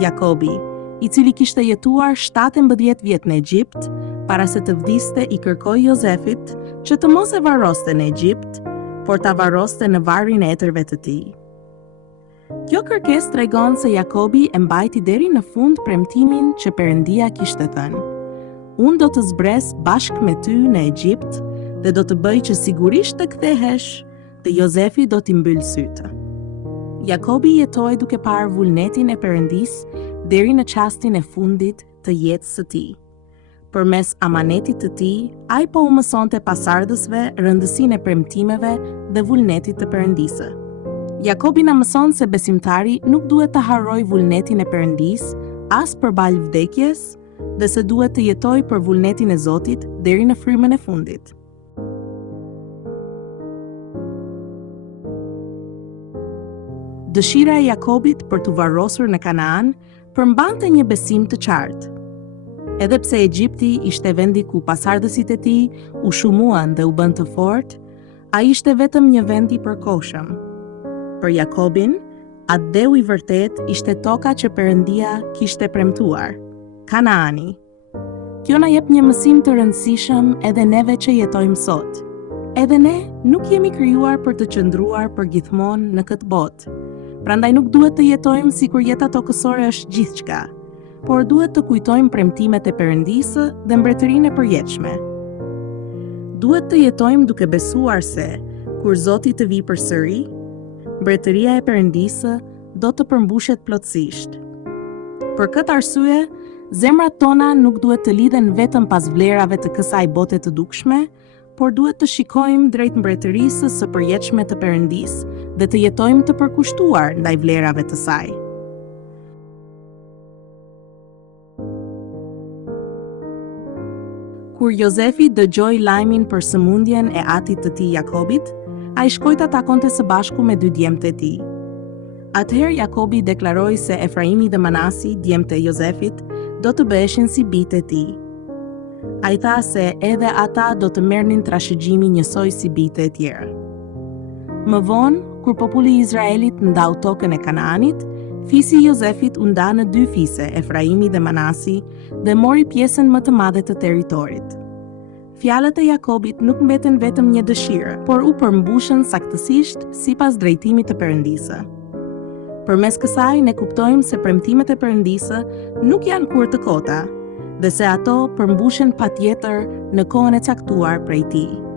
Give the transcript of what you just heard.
Jakobi, i cili kishte jetuar 17 vjet në Egjipt, para se të vdiste i kërkoi Jozefit që të mos e varroste në Egjipt, por ta varroste në varrin e etërve të tij. Kjo kërkesë tregon se Jakobi e mbajti deri në fund premtimin që Perëndia kishte thënë: "Unë do të zbres bashkë me ty në Egjipt dhe do të bëj që sigurisht të kthehesh dhe Jozefi do t'i mbyll sytë." Jakobi jetoi duke parë vullnetin e Perëndisë deri në çastin e fundit të jetës së tij. Përmes amanetit të tij, ai po u mësonte pasardhësve rëndësinë e premtimeve dhe vullnetit të Perëndisë. Jakobi na mëson se besimtari nuk duhet të harrojë vullnetin e Perëndisë as përballë vdekjes, dhe se duhet të jetojë për vullnetin e Zotit deri në frymën e fundit. Dëshira e Jakobit për t'u varrosur në Kanaan përmbante një besim të qartë. Edhe pse Egjipti ishte vendi ku pasardhësit e tij u shumuan dhe u bën të fortë, ai ishte vetëm një vend i përkohshëm. Për Jakobin, atë dheu i vërtet ishte toka që Perëndia kishte premtuar, Kanaani. Kjo na jep një mësim të rëndësishëm edhe neve që jetojmë sot. Edhe ne nuk jemi krijuar për të qëndruar përgjithmonë në këtë botë. Prandaj nuk duhet të jetojmë sikur jeta tokësore është gjithçka, por duhet të kujtojmë premtimet e Perëndisë dhe mbretërinë e përjetshme. Duhet të jetojmë duke besuar se kur Zoti të vijë përsëri, mbretëria e Perëndisë do të përmbushet plotësisht. Për këtë arsye, zemrat tona nuk duhet të lidhen vetëm pas vlerave të kësaj bote të dukshme, por duhet të shikojmë drejt mbretërisë së përjetshme të Perëndisë dhe të jetojmë të përkushtuar ndaj vlerave të saj. Kur Jozefi dëgjoi lajmin për sëmundjen e atit të tij Jakobit, ai shkoi ta takonte së bashku me 2 djemtë e tij. Atëherë Jakobi deklaroi se Efraimi dhe Manasi, djemtë e Jozefit, do të bëheshin si bijtë e tij. Ai tha se edhe ata do të merrnin trashëgjimin njësoj si bijtë e tjerë. Më vonë, kur populli i Izraelit ndau tokën e Kanaanit, fisi i Jozefit u nda në 2 fise, Efraimi dhe Manasi, dhe mori pjesën më të madhe të territorit. Fjalët e Jakobit nuk mbeten vetëm një dëshirë, por u përmbushën saktësisht sipas drejtimit të Perëndisë. Përmes kësaj ne kuptojmë se premtimet e Perëndisë nuk janë kurrë të kota, dhe se ato përmbushen patjetër në kohën e caktuar prej tij.